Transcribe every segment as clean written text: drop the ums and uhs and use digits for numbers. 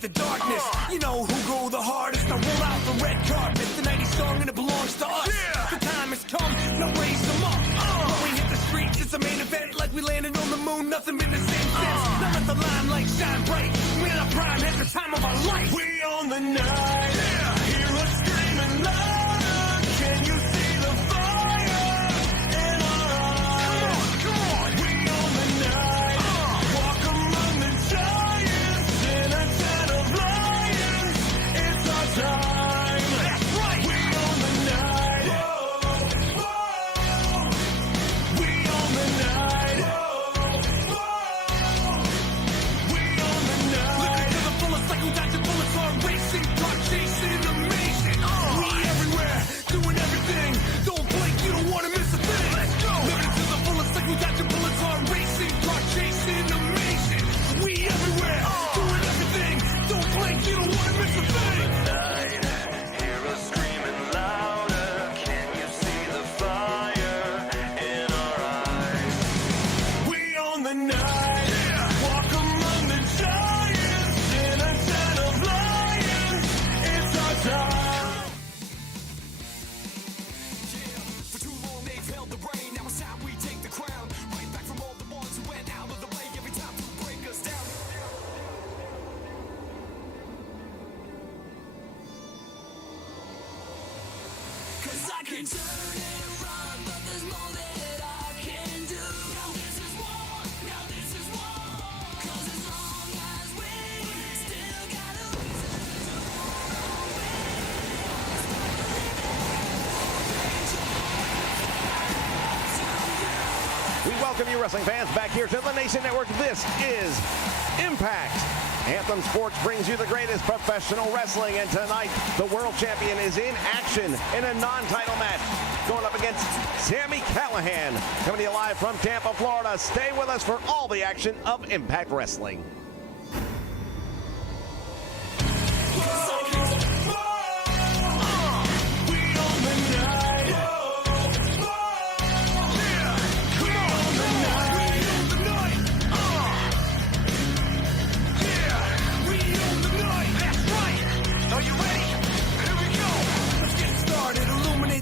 The darkness, you know who go the hardest. I roll out the red carpet, the 90s song and it belongs to us. The time has come, now raise them up. When we hit the streets, it's a main event, like we landed on the moon, nothing been the same since. Now let the limelight shine bright, we're in our prime, at the time of our life. We own the night, hear us screaming loud. Can you see the fire in our eyes? Come on, we own the night, walk among the giants in a tent of lions. It's our time. That's right. We own the night. Whoa, whoa. We own the night. Whoa, whoa. We own the night. Living to the fullest, like we dodging bullets on racing, car chasing, amazing. We everywhere, doing everything. Don't blink, you don't wanna miss a thing. Let's go. Living to the fullest, like we dodging bullets on racing, car chasing, amazing. We everywhere, doing everything. Don't blink, you don't wanna miss a thing. Hear us screaming louder. Can you see the fire in our eyes? We own the night. Walk among the giants in a tent of lions. It's our time. For too long they've held the reign. Now it's time we take the crown. Right back from all the ones who went out of the way every time to break us down. Cause I can turn and run, but there's more that I can do. Now this is war, now this is war. Cause as long as we still got a reason to wanna We welcome you, wrestling fans, back here to the Nation Network. This is Impact. Anthem Sports brings you the greatest professional wrestling, and tonight the world champion is in action in a non-title match, going up against Sami Callihan, coming to you live from Tampa, Florida. Stay with us for all the action of Impact Wrestling.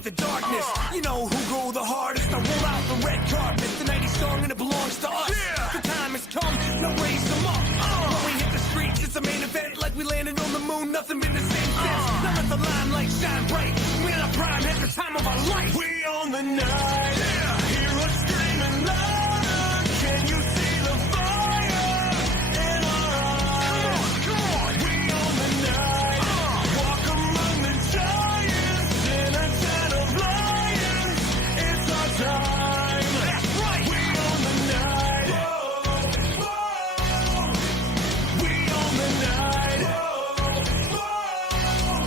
The darkness, you know who go the hardest. I roll out the red carpet, the 90s song and it belongs to us. The time has come, now raise them up. When we hit the streets, it's a main event, like we landed on the moon, nothing been the same since. Now let the limelight shine bright, we're in our prime, at the time of our life. We own the night, hear us screaming louder. Can you see the fire in our eyes? Come on, we own the night, walk among the giants in a tent of lions. It's our time. That's right. We own the night. Whoa, whoa. We own the night. Whoa, whoa.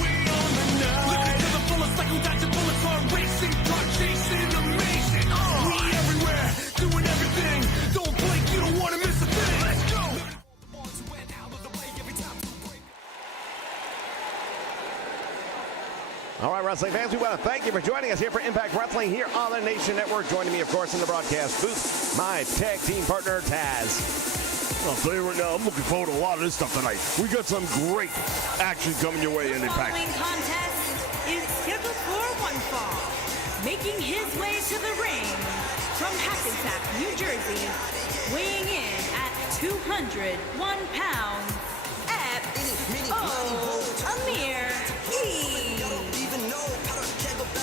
We own the night. Living to the fullest, like we dodging bullets on racing, car chasing, amazing. We everywhere, doing everything. Don't blink, you don't wanna miss a thing. Let's go. the ones who went out of the way every time to break. All right, wrestling fans, we want to thank you for joining us here for Impact Wrestling here on the Nation Network. Joining me, of course, in the broadcast booth, my tag team partner, Taz. I'll tell you right now, I'm looking forward to a lot of this stuff tonight. We got some great action coming your way in The Impact. following contest is scheduled for one fall. Making his way to the ring from Hackensack, New Jersey, weighing in at 201 pounds, Amir E.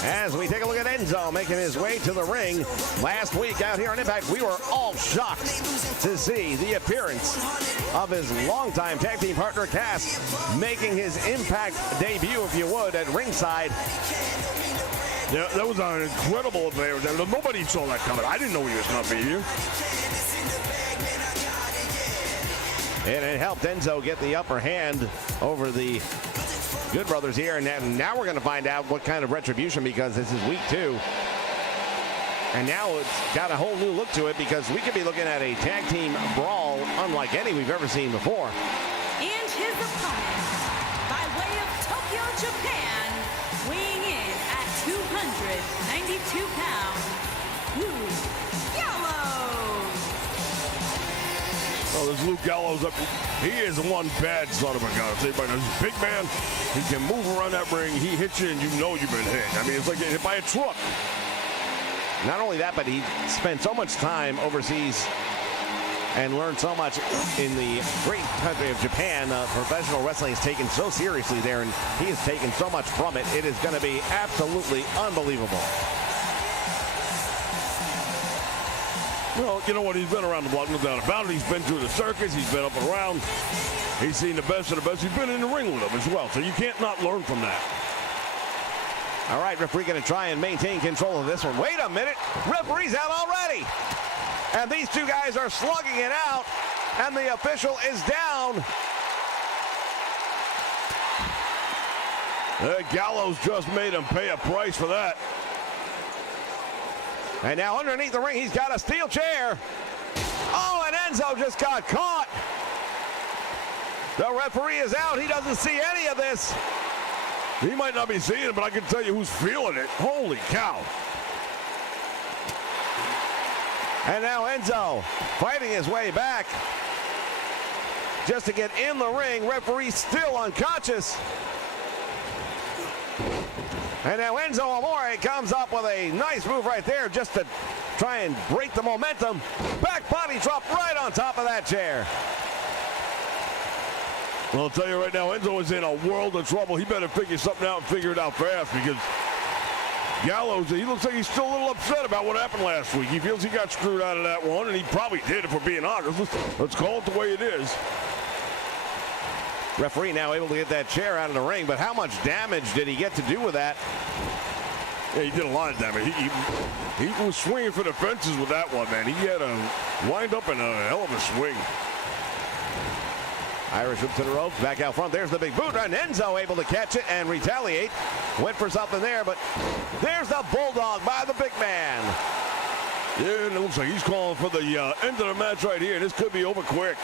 As we take a look at Enzo making his way to the ring. Last week out here on Impact, we were all shocked to see the appearance of his longtime tag team partner, Cass, making his Impact debut, if you would, at ringside. Yeah, that was an incredible affair. Nobody saw that coming. I didn't know he was going to be here. And it helped Enzo get the upper hand over the Good Brothers here. And now we're going to find out what kind of retribution, because this is week 2. And now it's got a whole new look to it because we could be looking at a tag team brawl unlike any we've ever seen before. And his opponent, by way of Tokyo, Japan, weighing in at 292 pounds, Luke Gallows. Oh, this Luke Gallows, he is one bad son of a gun. Everybody knows he's a big man. He can move around that ring. He hits you and you know you've been hit. I mean, it's like getting hit by a truck. Not only that, but he spent so much time overseas and learned so much in the great country of Japan. Professional wrestling is taken so seriously there, and he has taken so much from it. It is going to be absolutely unbelievable. Well, you know what? He's been around the block, no doubt about it. He's been through the circus. He's been up and around. He's seen the best of the best. He's been in the ring with them as well, so you can't not learn from that. All right, referee going to try and maintain control of this one. Wait a minute. Referee's out already. And these two guys are slugging it out, and the official is down. Gallows just made him pay a price for that. And now underneath the ring, he's got a steel chair. Oh, and Enzo just got caught. The referee is out. He doesn't see any of this. He might not be seeing it, but I can tell you who's feeling it. Holy cow. And now Enzo fighting his way back just to get in the ring. Referee still unconscious. And now Enzo Amore comes up with a nice move right there just to try and break the momentum. Back body drop right on top of that chair. Well, I'll tell you right now, Enzo is in a world of trouble. He better figure something out and figure it out fast because Gallows, he looks like he's still a little upset about what happened last week. He feels he got screwed out of that one, and he probably did, if we're being honest. Let's call it the way it is. Referee now able to get that chair out of the ring, but how much damage did he get to do with that? Yeah, he did a lot of damage. He was swinging for the fences with that one, man. He had to wind up in a hell of a swing. Irish whip to the ropes, back out front. There's the big boot, and Enzo able to catch it and retaliate. Went for something there, but there's the bulldog by the big man. Yeah, and it looks like he's calling for the end of the match right here. This could be over quick.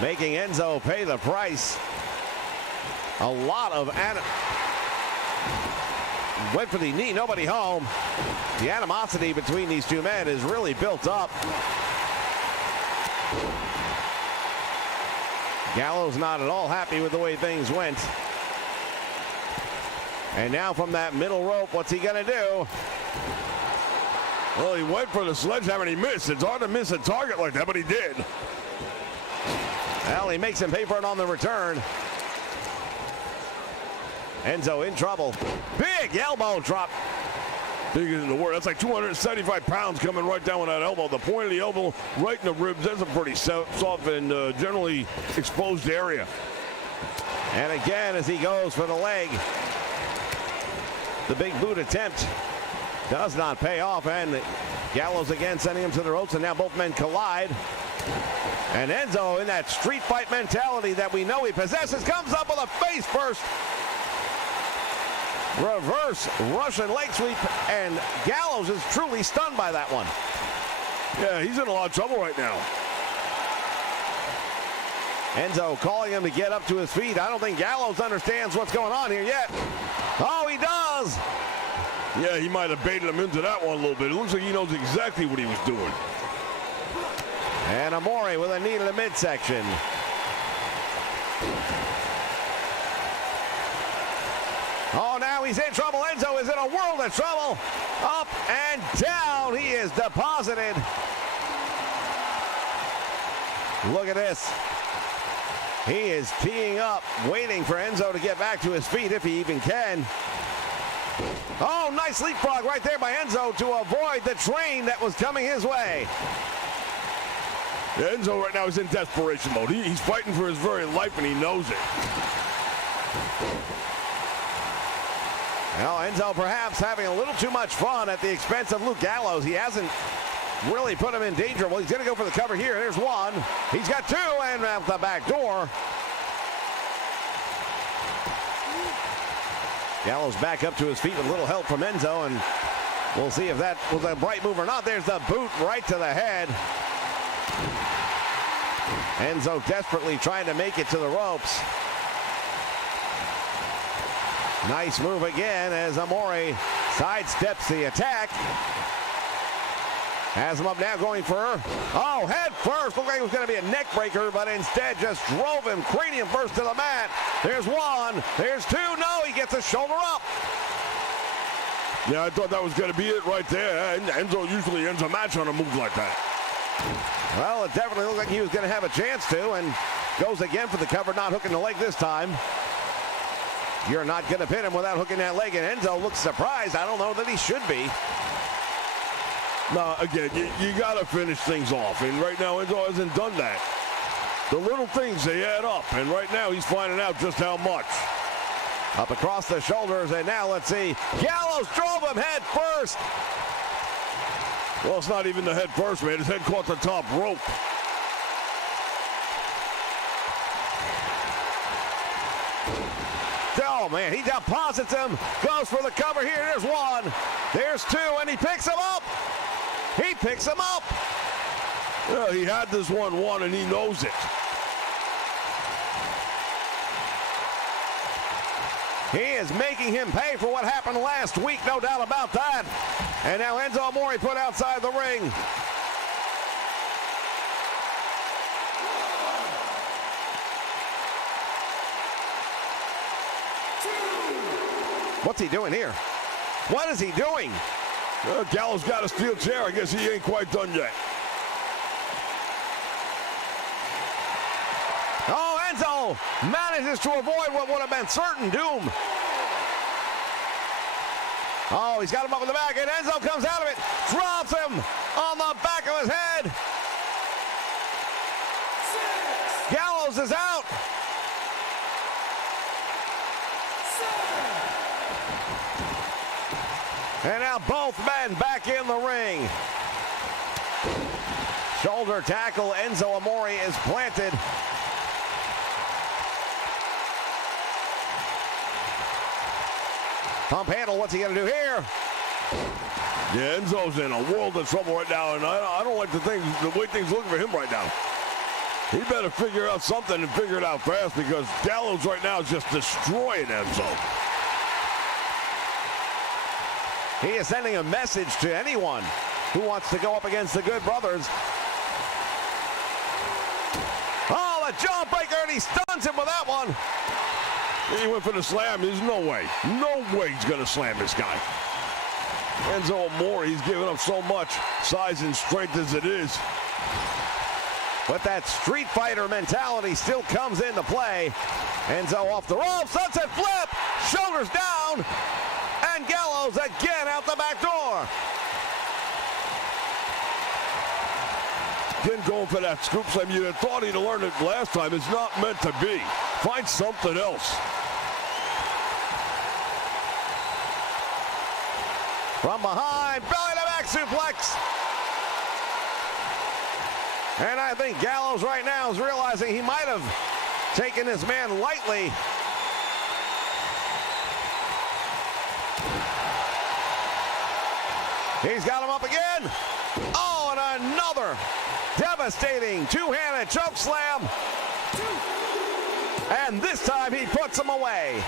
Making Enzo pay the price. A lot of went for the knee, nobody home. The animosity between these two men is really built up. Gallows not at all happy with the way things went. And now from that middle rope, what's he gonna do? Well, he went for the sledgehammer and he missed. It's hard to miss a target like that, but he did. Well, he makes him pay for it on the return. Enzo in trouble. Big elbow drop. Big in the word. That's like 275 pounds coming right down with that elbow. The point of the elbow right in the ribs. That's a pretty soft and generally exposed area. And again, as he goes for the leg, the big boot attempt does not pay off. And Gallows again sending him to the ropes, and now both men collide. And Enzo, in that street fight mentality that we know he possesses, comes up with a face first. Reverse Russian leg sweep, and Gallows is truly stunned by that one. Yeah, he's in a lot of trouble right now. Enzo calling him to get up to his feet. I don't think Gallows understands what's going on here yet. Oh, he does. Yeah, he might have baited him into that one a little bit. It looks like he knows exactly what he was doing. And Amore with a knee to the midsection. Oh, now he's in trouble. Enzo is in a world of trouble. Up and down. He is deposited. Look at this. He is teeing up, waiting for Enzo to get back to his feet if he even can. Oh, nice leapfrog right there by Enzo to avoid the train that was coming his way. Yeah, Enzo right now is in desperation mode. He's fighting for his very life, and he knows it. Well, Enzo perhaps having a little too much fun at the expense of Luke Gallows. He hasn't really put him in danger. Well, he's going to go for the cover here. There's one. He's got two, and out the back door. Gallows back up to his feet with a little help from Enzo, and we'll see if that was a bright move or not. There's the boot right to the head. Enzo desperately trying to make it to the ropes. Nice move again as Amore sidesteps the attack. Has him up now going for, oh, head first. Looked like it was going to be a neck breaker, but instead just drove him cranium first to the mat. There's one, there's two. No, he gets a shoulder up. Yeah, I thought that was going to be it right there. And Enzo usually ends a match on a move like that. Well, it definitely looked like he was going to have a chance to, and goes again for the cover, not hooking the leg this time. You're not going to pin him without hooking that leg, and Enzo looks surprised. I don't know that he should be. No, again, you got to finish things off, and right now Enzo hasn't done that. The little things, they add up, and right now he's finding out just how much. Up across the shoulders, and now let's see. Gallows drove him head first. Well, it's not even the head first, man. His head caught the top rope. Oh, man, he deposits him. Goes for the cover here. There's one. There's two, and he picks him up. He picks him up. Yeah, he had this one won, and he knows it. He is making him pay for what happened last week, no doubt about that. And now Enzo Amore put outside the ring. What's he doing here? What is he doing? Well, Gallows got a steel chair. I guess he ain't quite done yet. Oh, Enzo manages to avoid what would have been certain doom. Oh, he's got him up in the back, and Enzo comes out of it, drops him on the back of his head. Gallows is out. And now both men back in the ring. Shoulder tackle, Enzo Amore is planted. Pump handle, what's he gonna do here? Yeah, Enzo's in a world of trouble right now, and I don't like the way things look for him right now. He better figure out something and figure it out fast, because Gallows right now is just destroying Enzo. He is sending a message to anyone who wants to go up against the Good Brothers. Oh, a jawbreaker, and he stuns him with that one. He went for the slam. There's no way. No way he's going to slam this guy. Enzo Amore, he's giving up so much size and strength as it is. But that Street Fighter mentality still comes into play. Enzo off the rope, sunset flip, shoulders down, and Gallows again out the back door. Again going for that scoop slam. You'd have thought he'd have learned it last time. It's not meant to be. Find something else. From behind, belly to back suplex. And I think Gallows right now is realizing he might have taken this man lightly. He's got him up again. Oh, and another devastating two-handed choke slam. And this time he puts him away.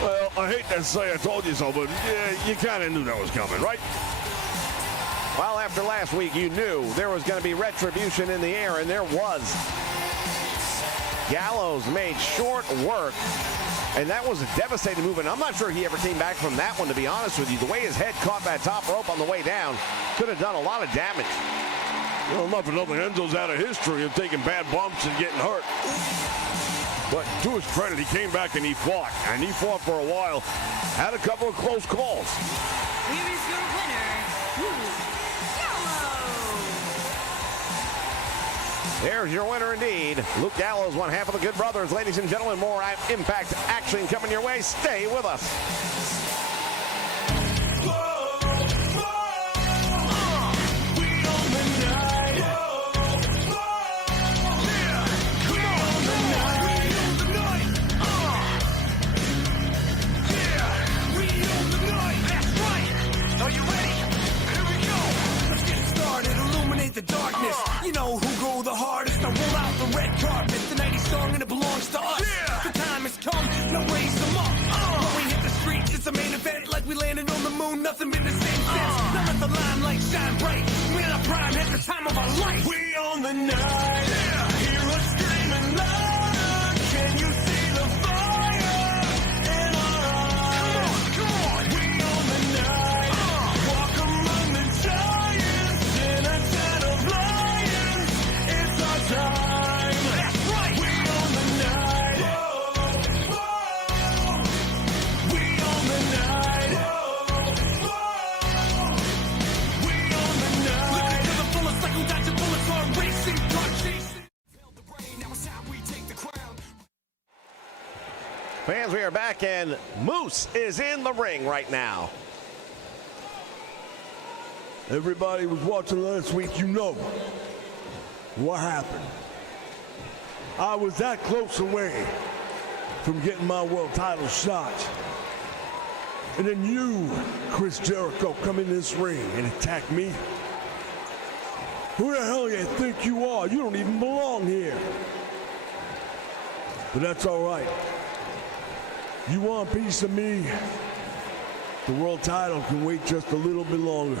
Well, I hate to say I told you so, but yeah, you kind of knew that was coming, right? Well, after last week, you knew there was going to be retribution in the air, and there was. Gallows made short work, and that was a devastating move, and I'm not sure he ever came back from that one, to be honest with you. The way his head caught that top rope on the way down could have done a lot of damage. Well, not for nothing, Enzo's had a history of taking bad bumps and getting hurt. But to his credit, he came back and he fought for a while. Had a couple of close calls. Here is your winner, Gallows. There's your winner indeed. Luke Gallows, one half of the Good Brothers. Ladies and gentlemen, more Impact action coming your way. Stay with us. the darkness. You know who go the hardest. I roll out the red carpet. The night is song and it belongs to us. The time has come, now raise them up. When we hit the streets, it's a main event. Like we landed on the moon, nothing been the same since. Now let the limelight shine bright. We're in our prime, at the time of our life. We own the night. Hear us screaming loud. Can you see the fire in our eyes? Come on. We own the night. Walk among the giants in a den of lions. It's our time. That's right. We own the night. Whoa, whoa. We own the night. Whoa, whoa. We own the night. Living to the fullest, like who dodging bullets on racing, car chasing. Now it's time we take the crown. Fans, we are back, and Moose is in the ring right now. Everybody was watching last week, you know what happened. I was that close away from getting my world title shot. And then you, Chris Jericho, come in this ring and attack me. Who the hell do you think you are? You don't even belong here. But that's all right. You want a piece of me? The world title can wait just a little bit longer.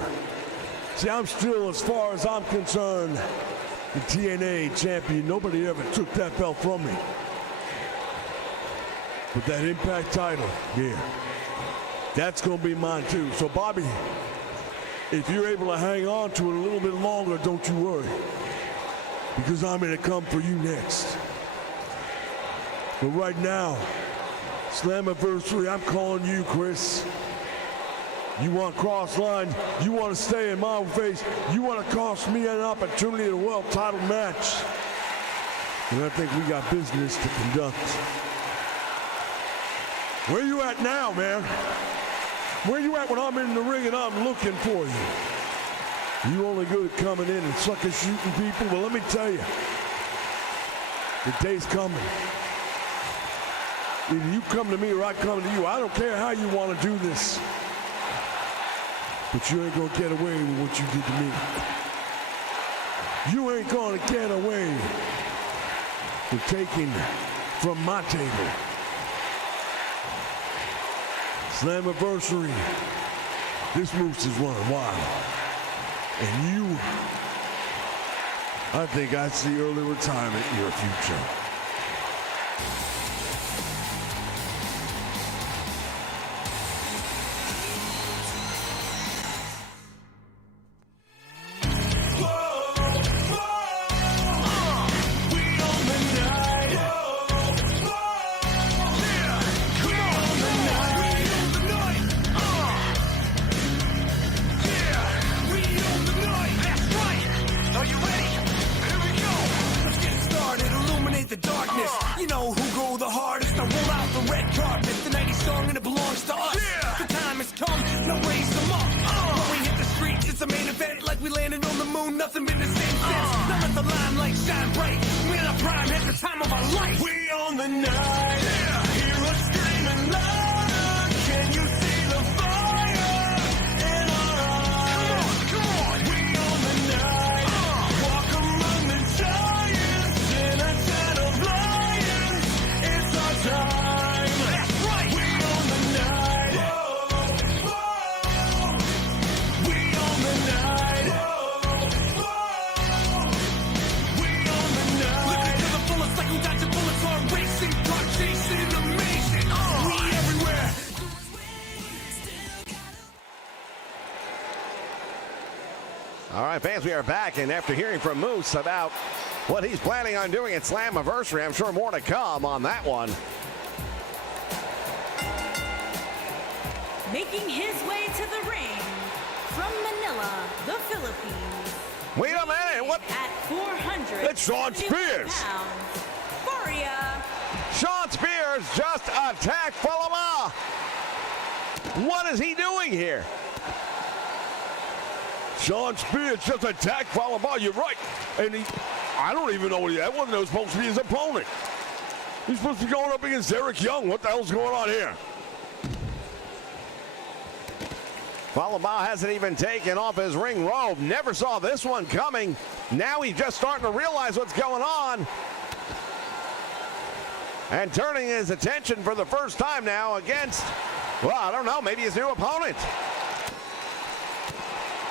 See, I'm still, as far as I'm concerned, the TNA champion. Nobody ever took that belt from me. But that Impact title, yeah, that's going to be mine too. So, Bobby, if you're able to hang on to it a little bit longer, don't you worry. Because I'm going to come for you next. But right now, Slammiversary, I'm calling you, Chris. You want cross line, you want to stay in my face, you want to cost me an opportunity at a world title match. And I think we got business to conduct. Where you at now, man? Where you at when I'm in the ring and I'm looking for you? You only good at coming in and sucker shooting people? Well, let me tell you, the day's coming. Either you come to me or I come to you. I don't care how you want to do this. But you ain't gonna get away with what you did to me. You ain't gonna get away with taking from my table. Slammiversary. This Moose is running wild. And you, I think I see early retirement in your future. The darkness, you know who go the hardest. I roll out the red carpet. The night is song and it belongs to us. The time has come, now raise them up. When we hit the streets, it's a main event. Like we landed on the moon, nothing been the same since. Now let the limelight shine bright. We're in our prime, at the time of our life. We own the night. Hear us screaming loud. Can you see the fire in our eyes? Come on. We own the night. Walk among the giants in a den of lions. It's our time. That's right. We own the night. Whoa, whoa. We own the night. Whoa, whoa. We own the night. Living to the fullest, like who dodging bullets on racing, car chasing, amazing. We everywhere. All right, fans, we are back, and after hearing from Moose about what he's planning on doing at Slammiversary, I'm sure more to come on that one. Making his way to the ring from Manila, the Philippines. Wait a minute, what? At 400. It's Shawn Spears. Faria. Shawn Spears just attacked Falama. What is he doing here? Shawn Spears just attacked Falama. You're right. And I don't even know what that wasn't supposed to be his opponent. He's supposed to be going up against Eric Young. What the hell's going on here? Falaba hasn't even taken off his ring robe. Never saw this one coming. Now he's just starting to realize what's going on. And turning his attention for the first time now against, well, I don't know, maybe his new opponent.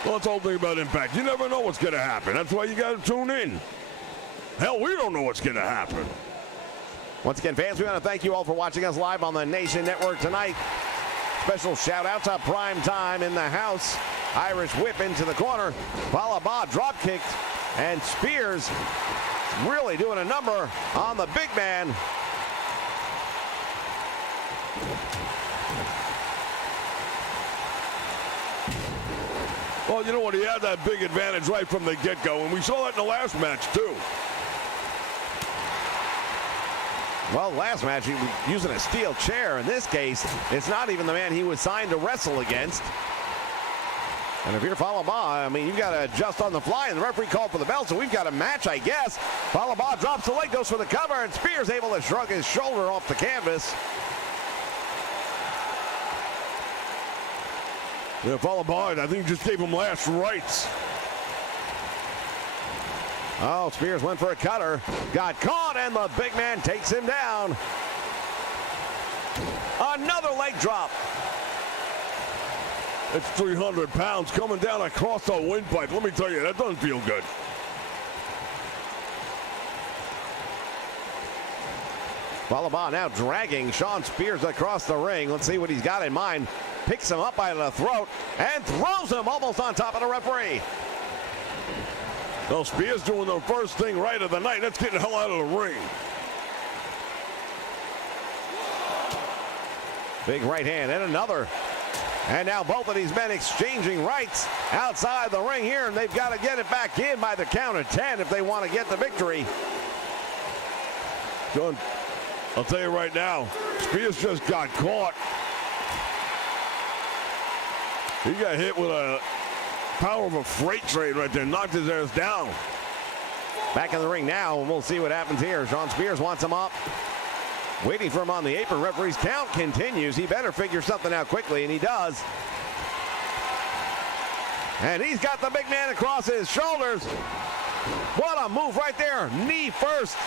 Well, that's the whole thing about Impact. You never know what's going to happen. That's why you got to tune in. Hell, we don't know what's going to happen. Once again, fans, we want to thank you all for watching us live on the Nation Network tonight. Special shout out to Prime Time in the house. Irish whip into the corner. Falaba drop kicked. And Spears really doing a number on the big man. Well, you know what? He had that big advantage right from the get-go, and we saw that in the last match, too. Well, last match he was using a steel chair. In this case, it's not even the man he was signed to wrestle against. And if you're Falaba, I mean, you've got to adjust on the fly, and the referee called for the bell, so we've got a match, I guess. Falaba drops the leg, goes for the cover, and Spears able to shrug his shoulder off the canvas. Yeah, Falaba, I think just gave him last rites. Oh, Spears went for a cutter, got caught, and the big man takes him down. Another leg drop. It's 300 pounds coming down across the windpipe. Let me tell you, that doesn't feel good. Falaba now dragging Shawn Spears across the ring. Let's see what he's got in mind. Picks him up by the throat and throws him almost on top of the referee. Well, Spears doing the first thing right of the night. Let's get the hell out of the ring. Big right hand and another. And now both of these men exchanging rights outside the ring here, and they've got to get it back in by the count of 10 if they want to get the victory. John, I'll tell you right now, Spears just got caught. He got hit with a power of a freight train right there, knocked his ass down. Back in the ring now, and we'll see what happens here. Shawn Spears wants him up. Waiting for him on the apron. Referee's count continues. He better figure something out quickly, and he does. And he's got the big man across his shoulders. What a move right there. Knee first.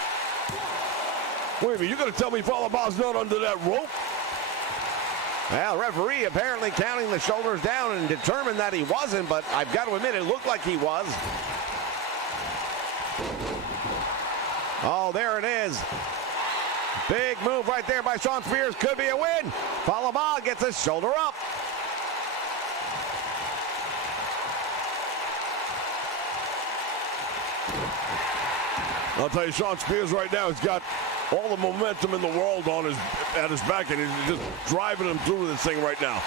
Wait a minute, you're going to tell me Falaba's not under that rope? Well, referee apparently counting the shoulders down and determined that he wasn't, but I've got to admit it looked like he was. Oh, there it is. Big move right there by Shawn Spears. Could be a win. Falaba gets his shoulder up. I'll tell you, Shawn Spears right now has got all the momentum in the world at his back, and he's just driving him through this thing right now.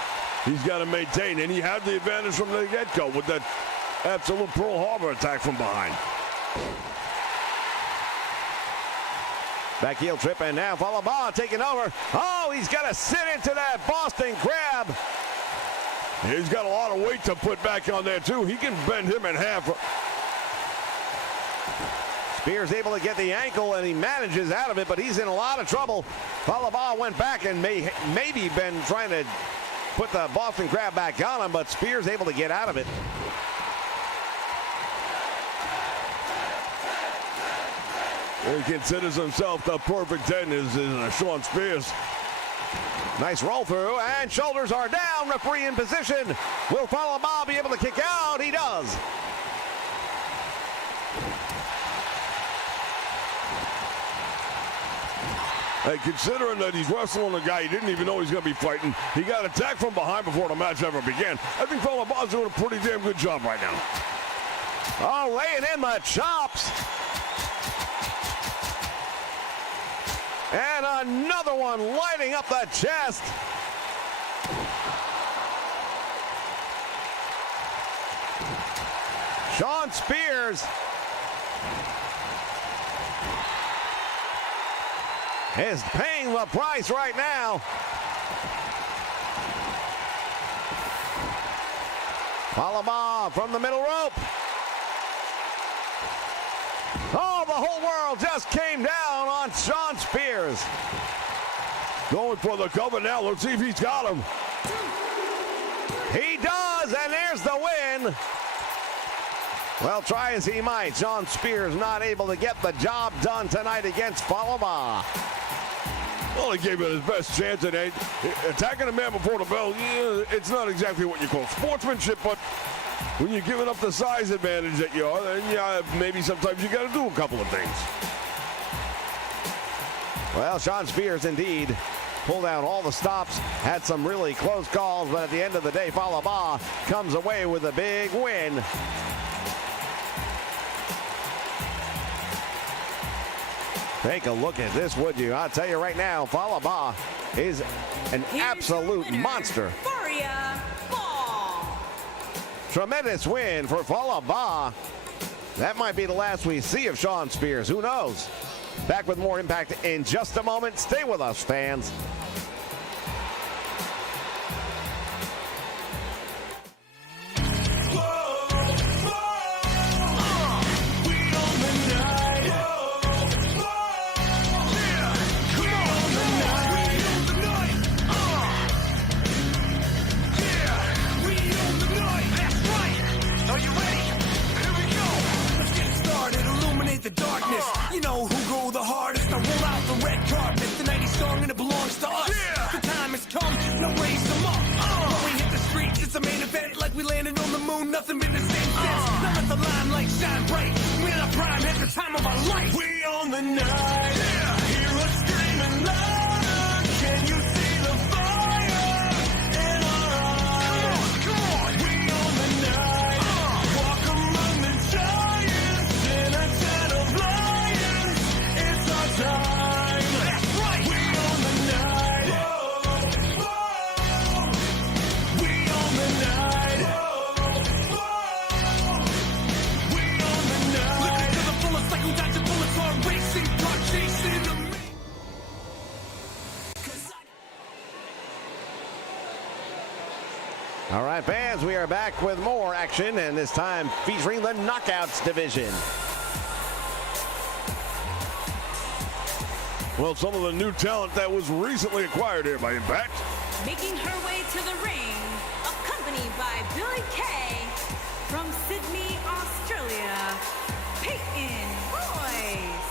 He's got to maintain, and he had the advantage from the get-go with that absolute Pearl Harbor attack from behind. Back heel trip, and now Falaba taking over. Oh, he's got to sit into that Boston Crab. He's got a lot of weight to put back on there, too. He can bend him in half. Spears able to get the ankle, and he manages out of it, but he's in a lot of trouble. Falaba went back and maybe been trying to put the Boston Crab back on him, but Spears able to get out of it. He considers himself the perfect 10 is Shawn Spears. Nice roll through, and shoulders are down. Referee in position. Will Falaba be able to kick out? He does. Hey, considering that he's wrestling a guy he didn't even know he's going to be fighting, he got attacked from behind before the match ever began. I think Falaba's doing a pretty damn good job right now. Oh, laying in the chops. And another one lighting up the chest. Shawn Spears is paying the price right now. Falaba from the middle rope. Oh, the whole world just came down on Shawn Spears. Going for the cover now. Let's see if he's got him. He does, and there's the win. Well, try as he might, Shawn Spears not able to get the job done tonight against Falaba. Well, he gave it his best chance, and attacking a man before the bell, yeah, it's not exactly what you call sportsmanship, but when you're giving up the size advantage that you are, then yeah, maybe sometimes you got to do a couple of things. Well, Shawn Spears indeed pulled out all the stops, had some really close calls, but at the end of the day, Falaba comes away with a big win. Take a look at this, would you? I'll tell you right now, Falaba is an absolute monster. Faria Ball. Tremendous win for Falaba. That might be the last we see of Shawn Spears. Who knows? Back with more Impact in just a moment. Stay with us, fans. The darkness, you know who go the hardest. I roll out the red carpet, the 90s song and it belongs to us. The time has come, now raise them up. When we hit the streets, it's a main event, like we landed on the moon, nothing been the same since. Now let the limelight shine bright. We're in our prime, at the time of our life. We own the night, hear us screaming louder. Can you see the fire in our eyes? Come on, we own the night. Walk among the giants in a tent of lions. It's our time. That's right. We own the night. We own the night. We own the night. Living to the fullest, like we dodging bullets on racing car chasing the me. All right, fans, we are back with more action, and this time featuring the Knockouts division. Well, some of the new talent that was recently acquired here by Impact. Making her way to the ring, accompanied by Billy Kay from Sydney, Australia, Peyton Royce.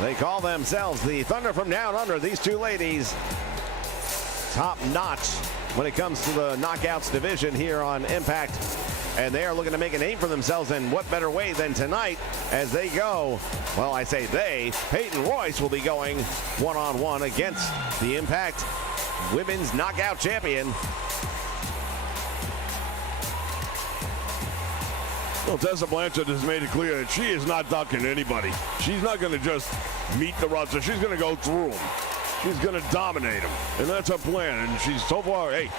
They call themselves the Thunder from Down Under. These two ladies, top notch when it comes to the Knockouts division here on Impact. And they are looking to make a name for themselves, and what better way than tonight as they go, well, I say they, Peyton Royce will be going one-on-one against the Impact Women's Knockout Champion. Well, Tessa Blanchard has made it clear that she is not ducking anybody. She's not going to just meet the roster. She's going to go through them. She's going to dominate them. And that's her plan. And she's so far, hey,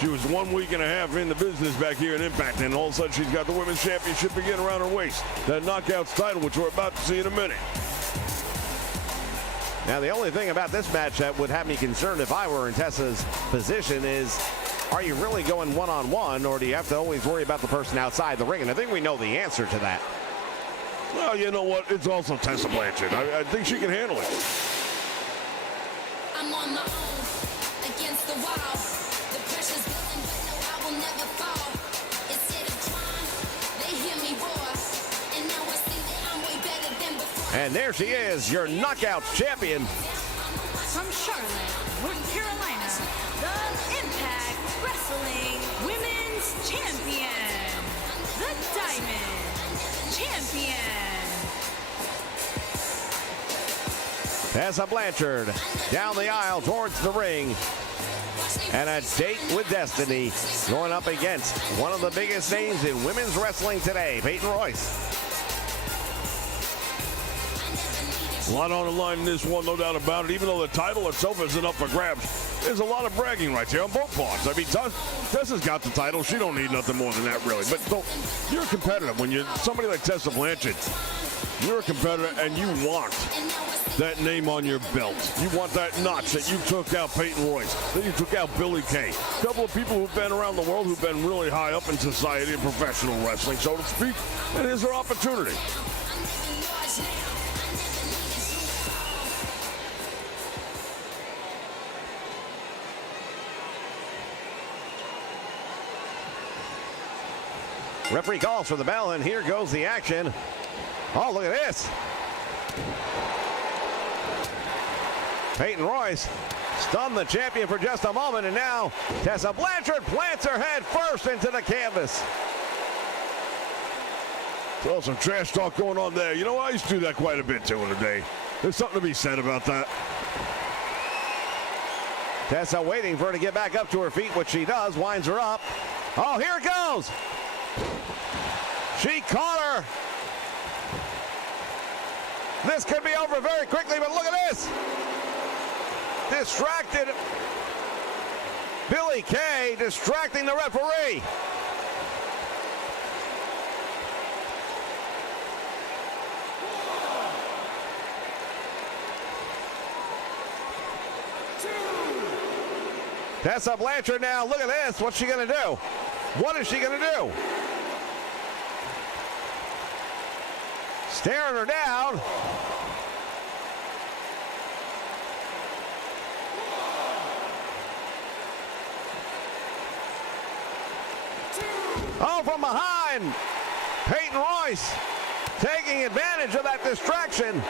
she was 1 week and a half in the business back here in Impact. And all of a sudden, she's got the Women's Championship again around her waist. That Knockouts title, which we're about to see in a minute. Now, the only thing about this match that would have me concerned if I were in Tessa's position is, are you really going one-on-one, or do you have to always worry about the person outside the ring? And I think we know the answer to that. Well, you know what? It's also Tessa Blanchard. I think she can handle it. I'm on my own, against the wall. The pressure's building, but no, I will never fall. Instead of climb, they hear me roar. And now I see that I'm way better than before. And there she is, your Knockouts champion. From Charlotte, North Carolina, the Impact Wrestling Women's Champion, the Diamond Champion. Tessa Blanchard down the aisle towards the ring. And a date with destiny going up against one of the biggest names in women's wrestling today, Peyton Royce. A lot on the line in this one, no doubt about it. Even though the title itself isn't up for grabs, there's a lot of bragging right here on both parts. I mean, Tessa's got the title. She don't need nothing more than that, really. But so, you're competitive. When you're somebody like Tessa Blanchard, you're a competitor and you want that name on your belt. You want that notch that you took out Peyton Royce, that you took out Billy Kay. A couple of people who've been around the world who've been really high up in society and professional wrestling, so to speak. And here's their opportunity. Referee calls for the bell, and here goes the action. Oh, look at this. Peyton Royce stunned the champion for just a moment, and now Tessa Blanchard plants her head first into the canvas. Well, some trash talk going on there. You know what? I used to do that quite a bit too in the day. There's something to be said about that. Tessa waiting for her to get back up to her feet, which she does, winds her up. Oh, here it goes. She caught her. This could be over very quickly, but look at this. Distracted. Billie Kay distracting the referee. Tessa Blanchard now, look at this. What's she going to do? What is she going to do? Staring her down. Oh, from behind. Peyton Royce taking advantage of that distraction.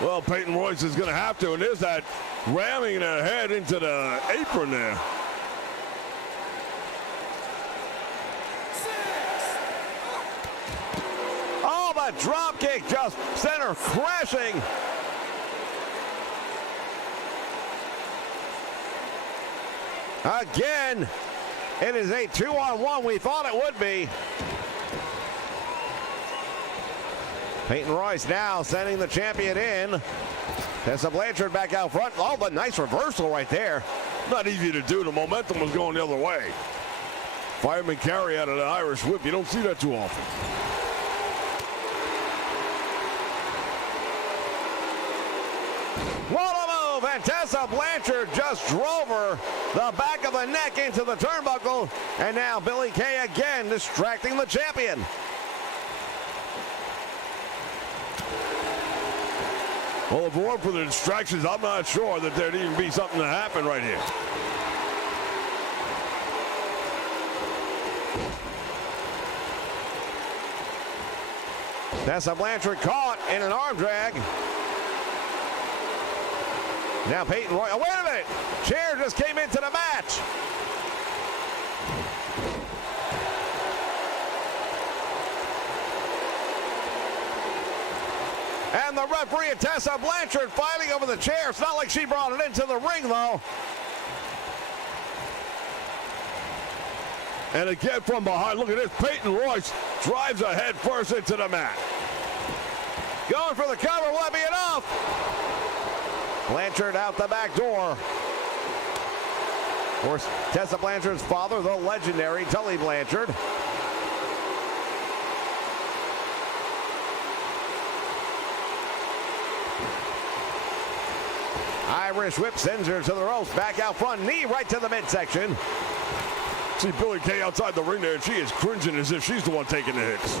Well, Peyton Royce is going to have to, and there's that ramming her head into the apron there. Oh, the drop kick just sent her crashing. Again, it is a 2-on-1. We thought it would be. Peyton Royce now sending the champion in. Tessa Blanchard back out front. Oh, but nice reversal right there. Not easy to do. The momentum was going the other way. Fireman carry out of the Irish whip. You don't see that too often. What a move! And Tessa Blanchard just drove her the back of the neck into the turnbuckle. And now Billie Kay again distracting the champion. Well, if it weren't for the distractions, I'm not sure that there'd even be something to happen right here. Tessa Blanchard caught in an arm drag. Now Peyton Royce. Oh, wait a minute. Chair just came into the match. And the referee and Tessa Blanchard fighting over the chair. It's not like she brought it into the ring, though. And again from behind, look at this. Peyton Royce drives her head first into the mat. Going for the cover. Will that be enough? Blanchard out the back door. Of course, Tessa Blanchard's father, the legendary Tully Blanchard. Irish whip sends her to the ropes. Back out front. Knee right to the midsection. See Billie Kay outside the ring there, and she is cringing as if she's the one taking the hits.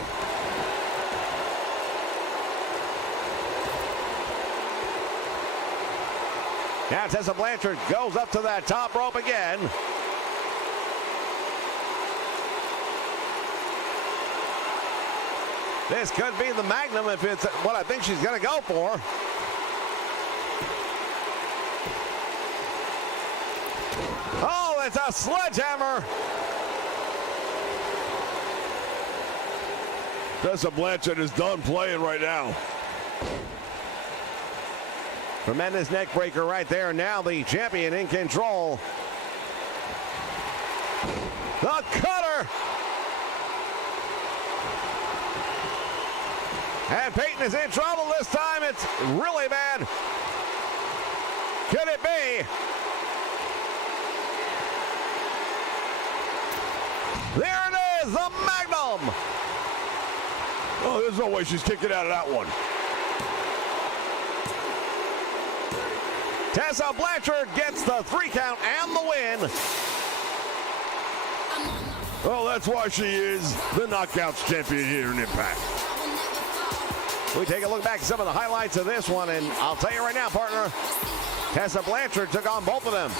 Now Tessa Blanchard goes up to that top rope again. This could be the Magnum if it's what I think she's going to go for. Oh, it's a sledgehammer. Tessa Blanchard is done playing right now. Tremendous neck breaker right there. Now the champion in control. The cutter. And Peyton is in trouble this time. It's really bad. Could it be? There it is, the Magnum. Oh, there's no way she's kicking out of that one. Tessa Blanchard gets the 3 count and the win. Well, that's why she is the Knockouts champion here in Impact. We take a look back at some of the highlights of this one, and I'll tell you right now, partner, Tessa Blanchard took on both of them.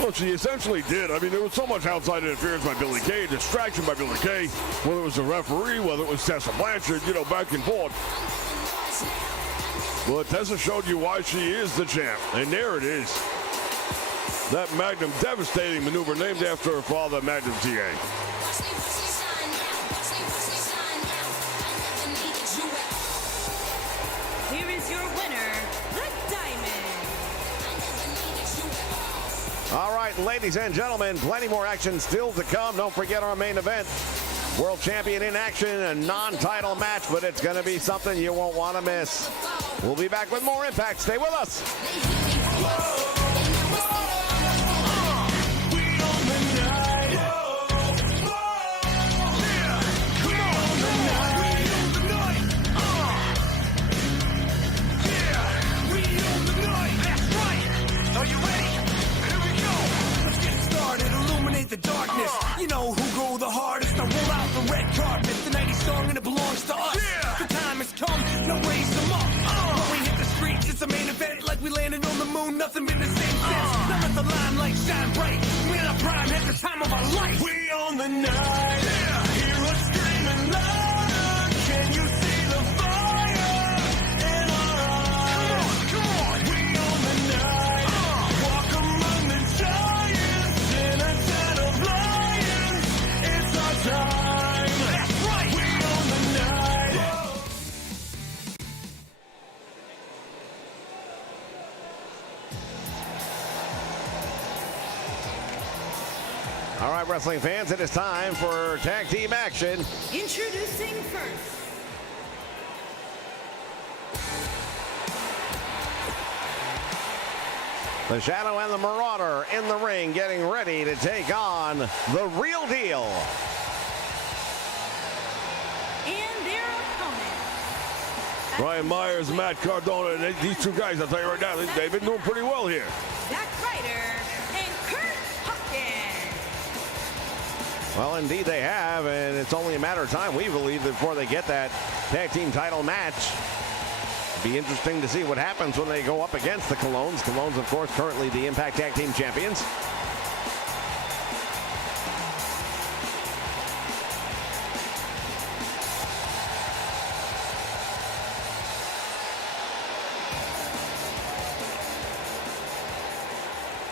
Well, she essentially did. I mean, there was so much outside interference by Billie Kay, distraction by Billie Kay, whether it was the referee, whether it was Tessa Blanchard, you know, back and forth. Well, Tessa showed you why she is the champ, and there it is. That Magnum devastating maneuver named after her father, Magnum TA. Here is your winner, the Diamond. All right, ladies and gentlemen, plenty more action still to come. Don't forget our main event. World champion in action, a non-title match, but it's going to be something you won't want to miss. We'll be back with more Impact. Stay with us. The darkness, you know who go the hardest. I roll out the red carpet, the 90s song and it belongs to us. The time has come, now raise them up. When we hit the streets, it's a main event, like we landed on the moon, nothing been the same since. Now let the limelight shine bright. We're in our prime at the time of our life. We own the night, hear us screaming louder. Can you see the fire in our eyes? Come on, we own the night. Walk among the giants in a den of lions. It's our time. That's right. We own the night. All right, wrestling fans, it is time for tag team action. Introducing first, The Shadow and the Marauder in the ring, getting ready to take on the Real Deal. and their opponent. Brian Myers, Matt Cardona, these two guys, I'll tell you right now, they've been doing pretty well here. Zack Ryder and Kurt Hawkins. Well, indeed they have, and it's only a matter of time, we believe, before they get that tag team title match. Be interesting to see what happens when they go up against the Colognes. Colognes, of course, currently the Impact Tag Team Champions.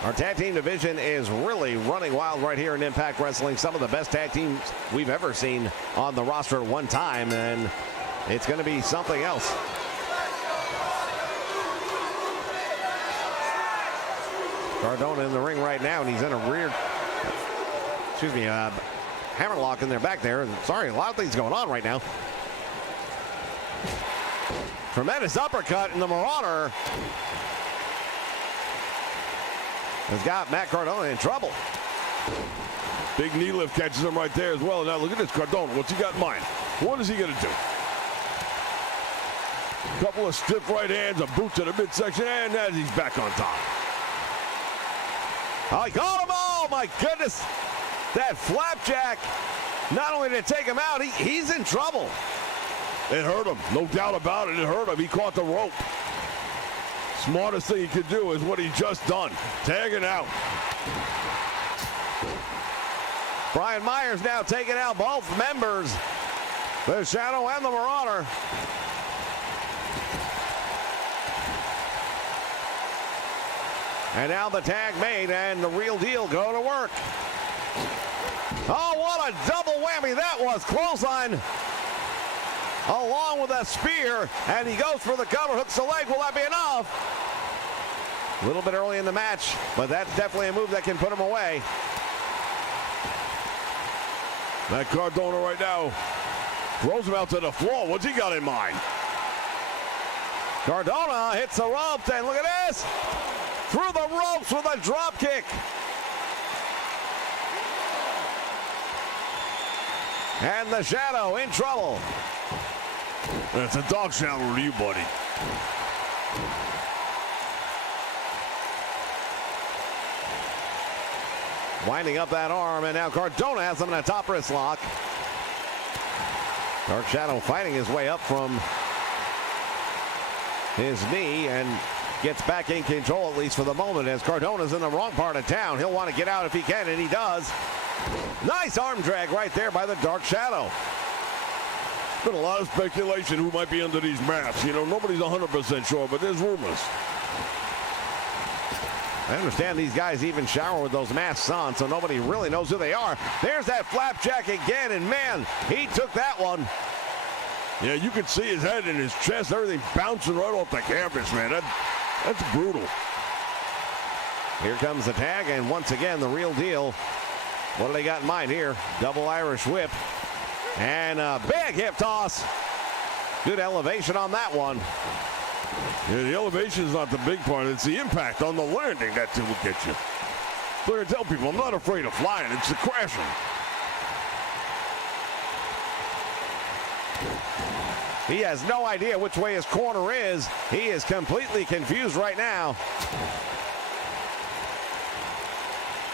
Our tag team division is really running wild right here in Impact Wrestling. Some of the best tag teams we've ever seen on the roster at one time, and it's going to be something else. Cardona in the ring right now, and he's in a hammerlock in their back there. Sorry, a lot of things going on right now. Tremendous uppercut, and the Marauder has got Matt Cardona in trouble. Big knee lift catches him right there as well. Now look at this Cardona. What's he got in mind? What is he going to do? Couple of stiff right hands, a boot to the midsection, and then he's back on top. Oh, he caught him. Oh, my goodness. That flapjack, not only did it take him out, he's in trouble. It hurt him. No doubt about it. It hurt him. He caught the rope. Smartest thing he could do is what he just done. Tagging out. Brian Myers now taking out both members, the Shadow and the Marauder. And now the tag made, and the Real Deal go to work. Oh, what a double whammy that was. Clothesline along with a spear, and he goes for the cover, hooks the leg. Will that be enough? A little bit early in the match, but that's definitely a move that can put him away. That Cardona right now throws him out to the floor. What's he got in mind? Cardona hits the ropes, and look at this. Through the ropes with a drop kick. And the Shadow in trouble. That's a dog shadow to you, buddy. Winding up that arm, and now Cardona has him in a top wrist lock. Dark Shadow fighting his way up from his knee, and gets back in control, at least for the moment, as Cardona's in the wrong part of town. He'll want to get out if he can, and he does. Nice arm drag right there by the Dark Shadow. Been a lot of speculation who might be under these masks. You know, nobody's 100% sure, but there's rumors. I understand these guys even shower with those masks on, so nobody really knows who they are. There's that flapjack again, and man, he took that one. Yeah, you can see his head and his chest, everything bouncing right off the canvas, man. That's brutal. Here comes the tag, and once again, the real deal. What do they got in mind here? Double Irish whip. And a big hip toss. Good elevation on that one. Yeah, the elevation is not the big part. It's the impact on the landing that will get you. So I tell people, I'm not afraid of flying. It's the crashing. He has no idea which way his corner is. He is completely confused right now.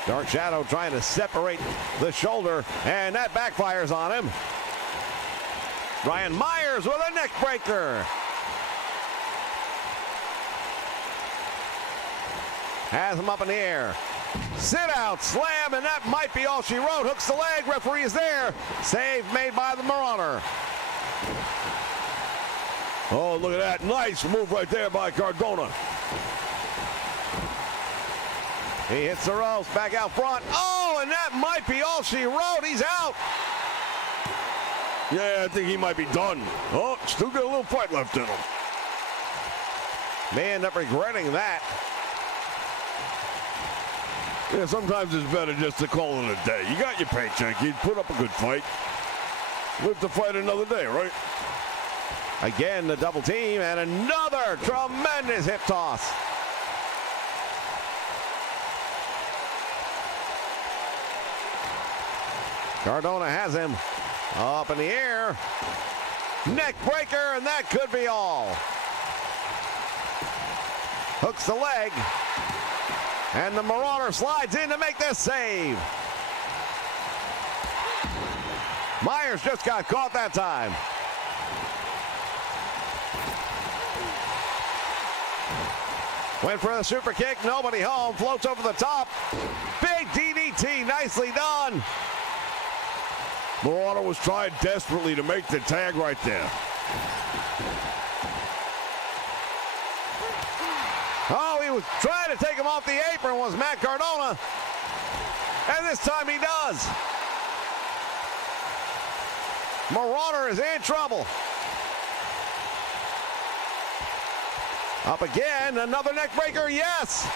Dark Shadow trying to separate the shoulder, and that backfires on him. Brian Myers with a neck breaker. Has him up in the air. Sit out, slam, and that might be all she wrote. Hooks the leg, referee is there. Save made by the Marauder. Oh, look at that. Nice move right there by Cardona. He hits the ropes, back out front. Oh, and that might be all she wrote. He's out. Yeah, I think he might be done. Oh, still got a little fight left in him. May end up regretting that. Yeah, sometimes it's better just to call it a day. You got your paycheck. You put up a good fight. Live to fight another day, right? Again, the double team, and another tremendous hip toss. Cardona has him up in the air. Neck breaker, and that could be all. Hooks the leg. And the Marauder slides in to make this save. Myers just got caught that time. Went for the super kick, nobody home, floats over the top. Big DDT, nicely done. Marauder was trying desperately to make the tag right there. Oh, he was trying to take him off the apron, was Matt Cardona. And this time he does. Marauder is in trouble. Up again, another neck breaker, yes.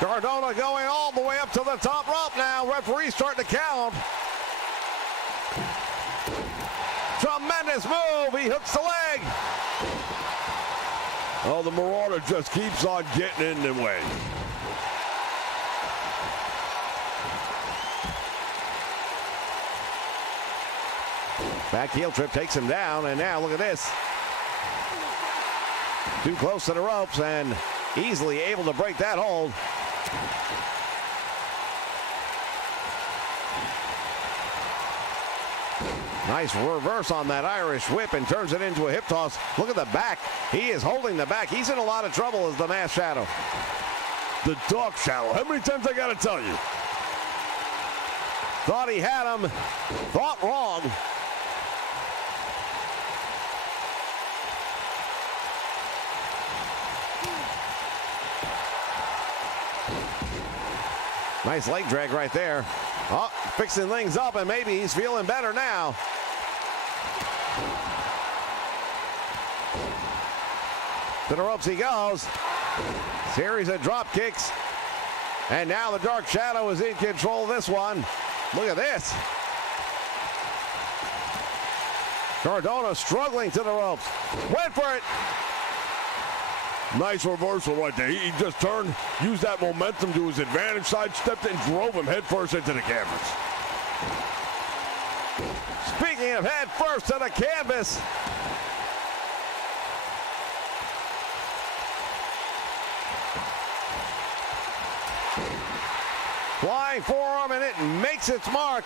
Cardona going all the way up to the top rope now. Referee starting to count. Tremendous move. He hooks the leg. Oh, the Marauder just keeps on getting in the way. Back heel trip takes him down, and now look at this. Too close to the ropes and easily able to break that hold. Nice reverse on that Irish whip and turns it into a hip toss. Look at the back. He is holding the back. He's in a lot of trouble as the Masked Shadow. The Dark Shadow. How many times I got to tell you? Thought he had him. Thought wrong. Nice leg drag right there. Oh, fixing things up, and maybe he's feeling better now. To the ropes he goes. Series of drop kicks. And now the Dark Shadow is in control of this one. Look at this. Cardona struggling to the ropes. Went for it. Nice reversal right there. He just turned, used that momentum to his advantage, sidestepped it, and drove him headfirst into the canvas. Speaking of headfirst to the canvas. Flying forearm, and it makes its mark.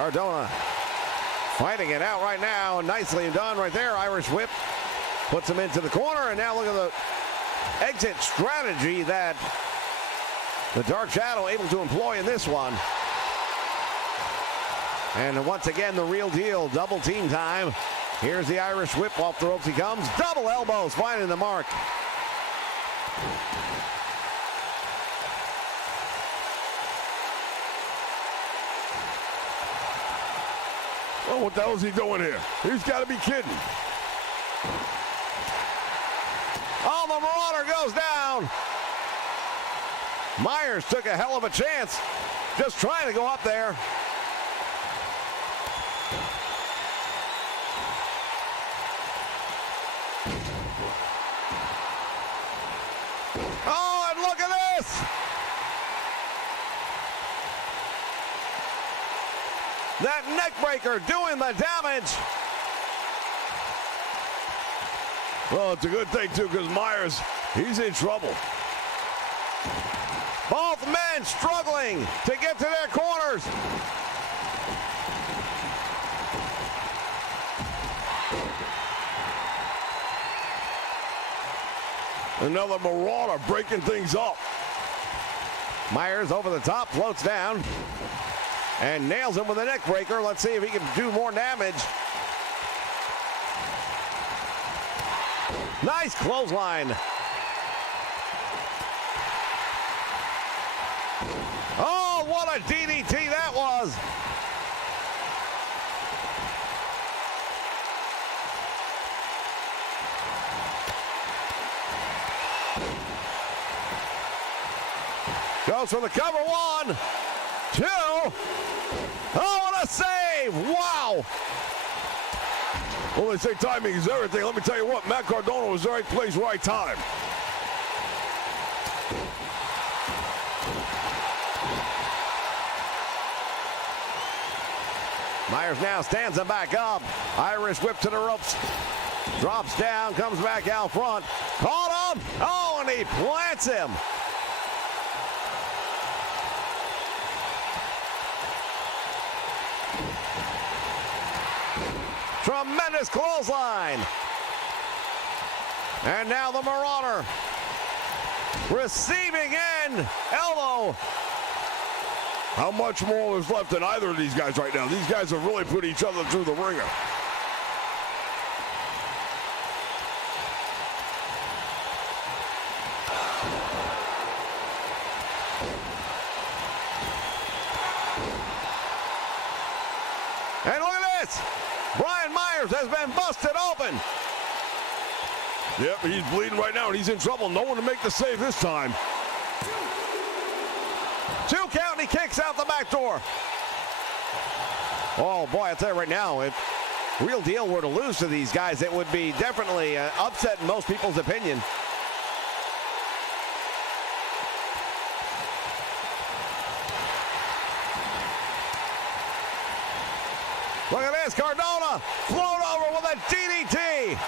Cardona fighting it out right now. Nicely done right there. Irish whip puts him into the corner. And now look at the exit strategy that the Dark Shadow able to employ in this one. And once again, the Real Deal, double team time. Here's the Irish whip, off the ropes he comes. Double elbows, finding the mark. Well, what the hell is he doing here? He's got to be kidding. Oh, the Marauder goes down. Myers took a hell of a chance, just trying to go up there. Oh, and look at this! That neck breaker doing the damage. Well, it's a good thing, too, because Myers, he's in trouble. Both men struggling to get to their corners. Another Marauder breaking things up. Myers over the top, floats down, and nails him with a neck breaker. Let's see if he can do more damage. Nice clothesline. Oh, what a DDT that was. Goes for the cover. 1, 2. Oh, what a save. Wow. Well, they say timing is everything. Let me tell you what, Matt Cardona was the right place, right time. Myers now stands him back up. Irish whip to the ropes. Drops down, comes back out front. Caught him. Oh, and he plants him. Tremendous clothesline. And now the Marauder. Receiving end. Elbow. How much more is left in either of these guys right now? These guys have really put each other through the ringer. And look at this. Brian Myers has been busted open. Yep, he's bleeding right now, and he's in trouble. No one to make the save this time. 2 count, and he kicks out the back door. Oh, boy, I'll tell you right now, if Real Deal were to lose to these guys, it would be definitely an upset in most people's opinion. Look at this, Cardona float over with a DDT.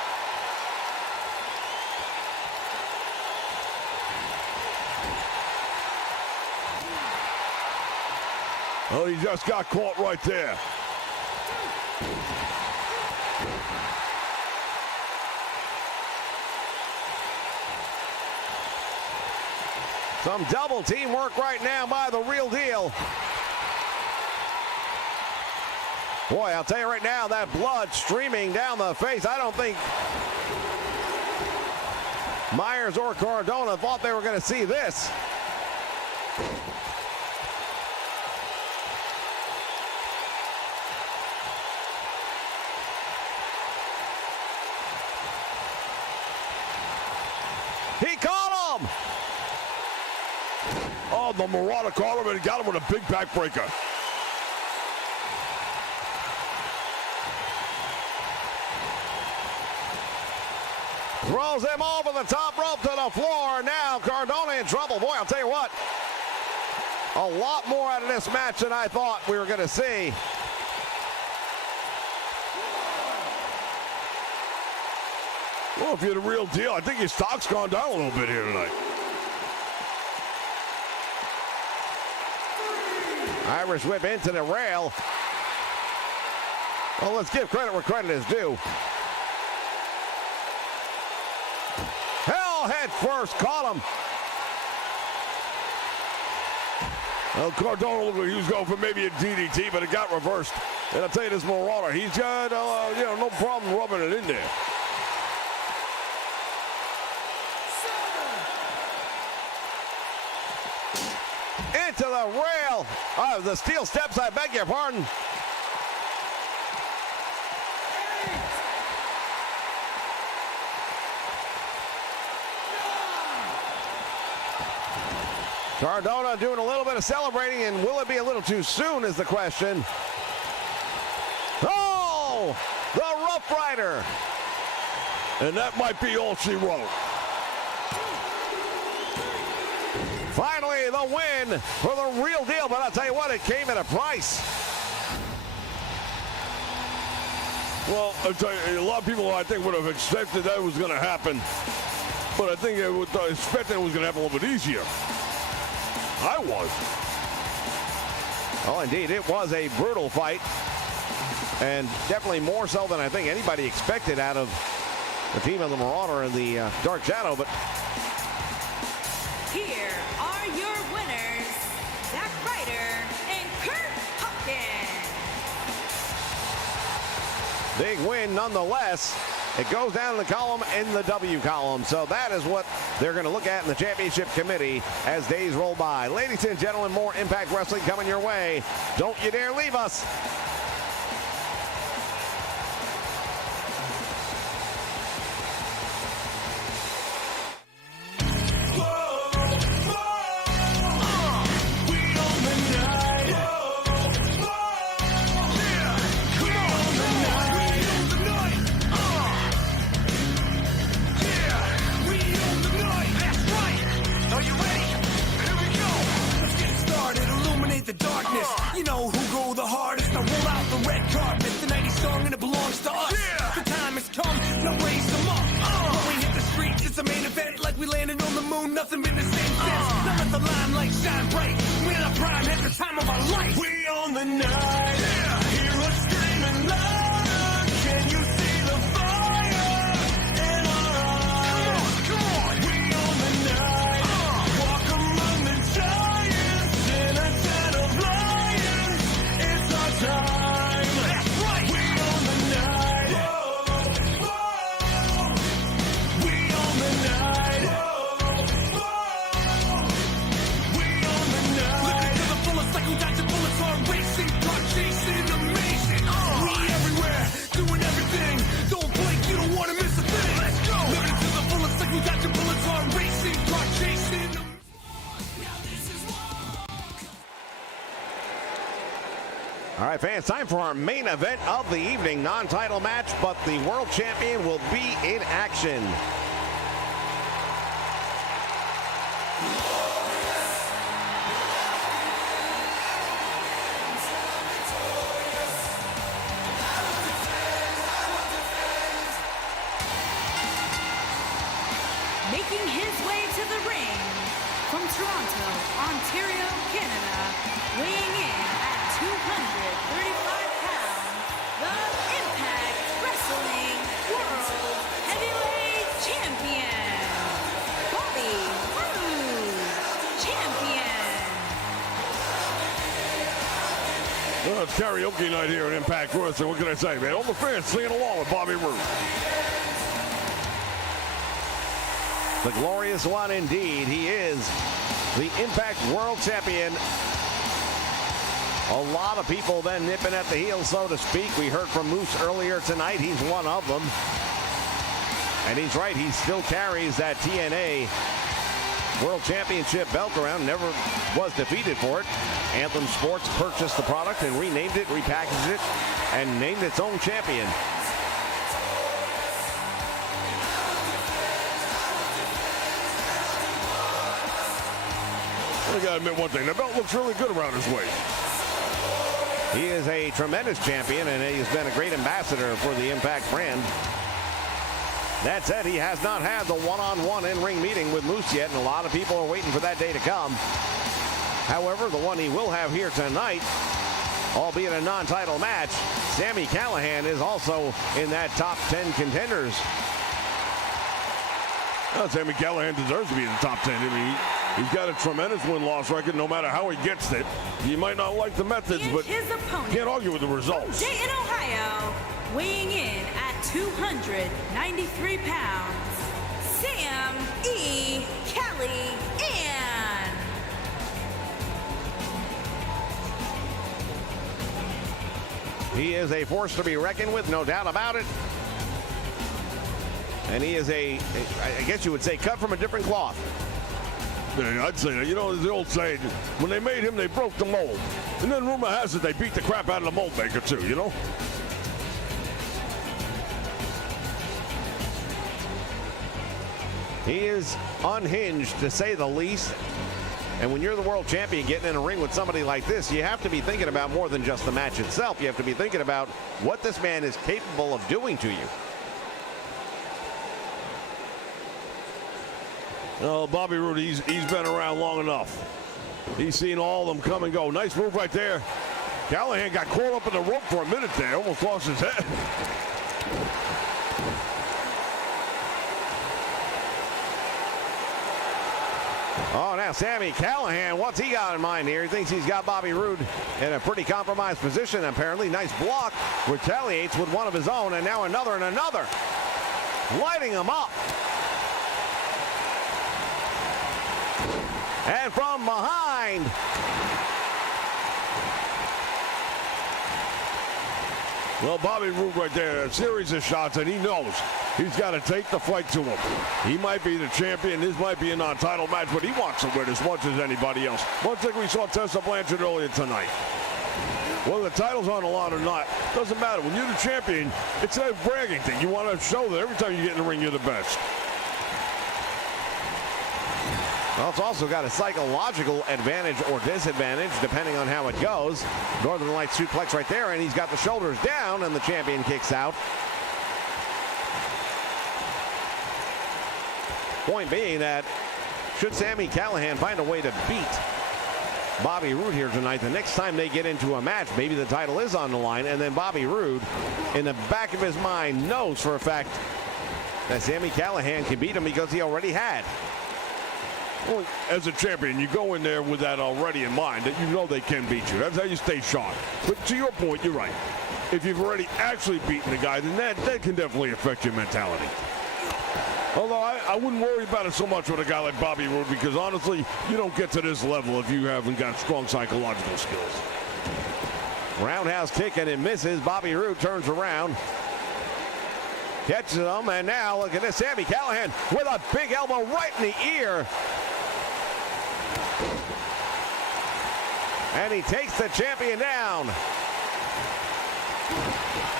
Oh, he just got caught right there. Some double teamwork right now by the Real Deal. Boy, I'll tell you right now, that blood streaming down the face. I don't think Myers or Cardona thought they were going to see this. He caught him! Oh, the Marauder caught him and got him with a big backbreaker. Throws him over the top rope to the floor. Now Cardona in trouble. Boy, I'll tell you what, a lot more out of this match than I thought we were going to see. Well, if you're the Real Deal, I think your stock's gone down a little bit here tonight. Irish whip into the rail. Well, let's give credit where credit is due. Hell head first, caught him. Well, Cardona looked like he was going for maybe a DDT, but it got reversed. And I'll tell you this, Marauder, he's got no problem rubbing it in there. Into the rail. The steel steps, I beg your pardon. Cardona doing a little bit of celebrating, and will it be a little too soon is the question. Oh, the Rough Rider. And that might be all she wrote. Finally, the win for the real deal, but I'll tell you what, it came at a price. Well, I'll tell you, a lot of people, I think, would have expected that was going to happen. But I think they would expect that it was going to happen a little bit easier. I was. Oh, indeed, it was a brutal fight. And definitely more so than I think anybody expected out of the team of the Marauder and the Dark Shadow. But Here are your winners, Zack Ryder and Kurt Hopkins. big win nonetheless. It goes down in the column in the W column. So that is what they're going to look at in the championship committee as days roll by. Ladies and gentlemen, more Impact Wrestling coming your way. Don't you dare leave us. The darkness, you know who go the hardest. Now roll out the red carpet, the 90s song and it belongs to us. The time has come, now raise them up. When we hit the streets, it's a main event like we landed on the moon. Nothing been the same since. Now let the limelight shine bright. We're in our prime at the time of our life. We own the night. Hear us screaming louder. Can you see the fire in our eyes? Come on. We own the night. Walk among the giants in a time. That's right. We own the night. Whoa, whoa. We own the night. Whoa, whoa. We own the night. Living to the fullest like we got your bullets on racing, car chasing, amazing. We everywhere, doing everything. Don't blink, you don't want to miss a thing. Let's go. Living to the fullest like we got your bullets on racing, car chasing. All right, fans, time for our main event of the evening. Non-title match, but the world champion will be in action. Making his way to the ring from Toronto, Ontario, Canada, weighing in at 235 pounds, the Impact Wrestling World Heavyweight Champion, Bobby Roode, Champion. Well, it's karaoke night here at Impact Wrestling. What can I say, man? All the fans singing along with Bobby Roode. The glorious one indeed. He is the Impact World Champion. A lot of people then nipping at the heels, so to speak. We heard from Moose earlier tonight. He's one of them. And he's right. He still carries that TNA World Championship belt around. Never was defeated for it. Anthem Sports purchased the product and renamed it, repackaged it, and named its own champion. I gotta admit one thing. The belt looks really good around his waist. He is a tremendous champion, and he's been a great ambassador for the Impact brand. That said, he has not had the one-on-one in-ring meeting with Moose yet, and a lot of people are waiting for that day to come. However, the one he will have here tonight albeit a non-title match. Sami Callihan is also in that top 10 contenders. Well, Sami Callihan deserves to be in the top 10. I mean, he's got a tremendous win-loss record no matter how he gets it. You might not like the methods, but his opponent, can't argue with the results. Dayton, Ohio, weighing in at 293 pounds, Sam E. Callihan. He is a force to be reckoned with, no doubt about it. And he is I guess you would say, cut from a different cloth. Yeah, I'd say that. You know, there's the old saying, when they made him, they broke the mold. And then rumor has it they beat the crap out of the mold maker too, you know? He is unhinged, to say the least. And when you're the world champion getting in a ring with somebody like this, you have to be thinking about more than just the match itself. You have to be thinking about what this man is capable of doing to you. Oh, Bobby Roode, he's been around long enough. He's seen all of them come and go. Nice move right there. Callihan got caught up in the rope for a minute there. Almost lost his head. Oh, now Sami Callihan, what's he got in mind here? He thinks he's got Bobby Roode in a pretty compromised position, apparently. Nice block. Retaliates with one of his own, and now another and another. Lighting him up. And from behind. Well, Bobby Roode right there, a series of shots, and he knows he's got to take the fight to him. He might be the champion. This might be a non-title match, but he wants to win as much as anybody else. Much like we saw Tessa Blanchard earlier tonight. Whether the title's on the line or not, doesn't matter. When you're the champion, it's a bragging thing. You want to show that every time you get in the ring, you're the best. Well, it's also got a psychological advantage or disadvantage, depending on how it goes. Northern Lights suplex right there, and he's got the shoulders down, and the champion kicks out. Point being that should Sami Callihan find a way to beat Bobby Roode here tonight, the next time they get into a match, maybe the title is on the line, and then Bobby Roode, in the back of his mind, knows for a fact that Sami Callihan can beat him because he already had. Well, as a champion, you go in there with that already in mind, that you know they can beat you. That's how you stay sharp. But to your point, you're right. If you've already actually beaten the guy, then that can definitely affect your mentality. Although I wouldn't worry about it so much with a guy like Bobby Roode, because honestly, you don't get to this level if you haven't got strong psychological skills. Roundhouse kick, and it misses. Bobby Roode turns around. Catches him, and now look at this. Sami Callihan with a big elbow right in the ear. And he takes the champion down.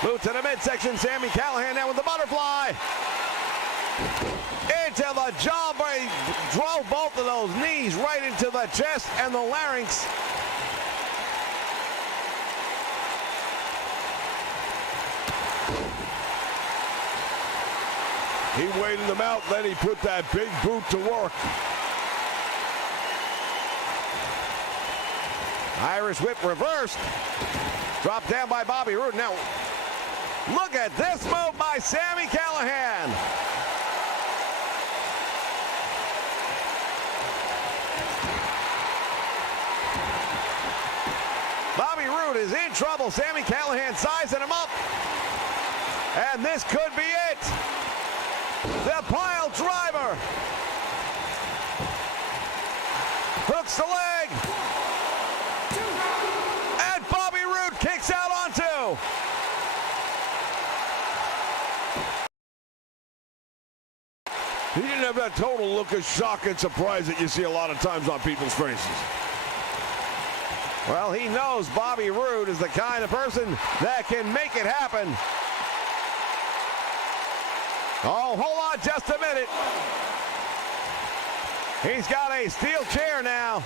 Move to the midsection. Sami Callihan now with the butterfly. Into the jaw. He drove both of those knees right into the chest and the larynx. He waited him out, then he put that big boot to work. Irish whip reversed. Dropped down by Bobby Roode. Now, look at this move by Sami Callihan. Bobby Roode is in trouble. Sami Callihan sizing him up. And this could be it. The pile driver. Hooks the leg. And Bobby Roode kicks out on two. He didn't have that total look of shock and surprise that you see a lot of times on people's faces. Well, he knows Bobby Roode is the kind of person that can make it happen. Oh, hold on just a minute. He's got a steel chair now.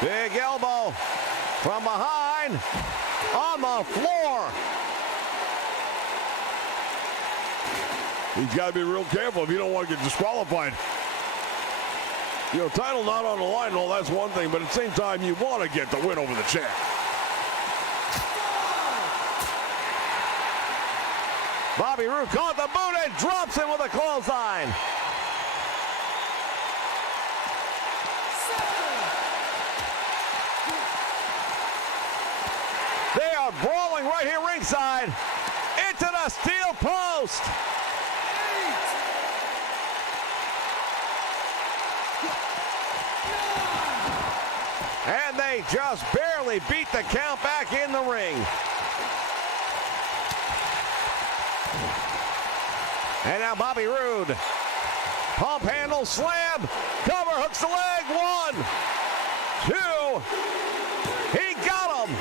Big elbow from behind on the floor. He's got to be real careful if you don't want to get disqualified. You know, title not on the line and all, that's one thing, but at the same time, you want to get the win over the champ. Bobby Roode caught the boot and drops him with a clothesline. They are brawling right here ringside into the steel post. And they just barely beat the count back in the ring. And now Bobby Roode. Pump handle slam. Cover hooks the leg. 1, 2. He got him.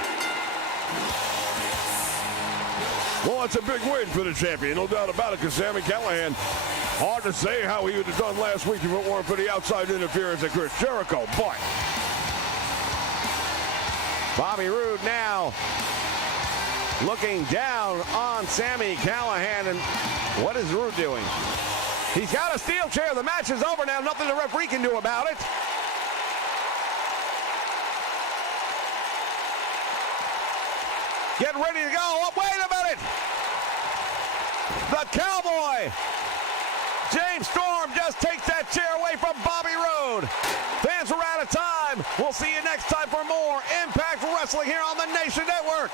Well, it's a big win for the champion, no doubt about it, because Sami Callihan, hard to say how he would have done last week if it weren't for the outside interference of Chris Jericho, but Bobby Roode now looking down on Sami Callihan, and what is Roode doing? He's got a steel chair. The match is over now. Nothing the referee can do about it. Getting ready to go. Oh, wait a minute. The Cowboy, James Storm, just takes that chair away from Bobby Roode. Fans are out of time. We'll see you next time for more Impact Wrestling here on the Nation Network.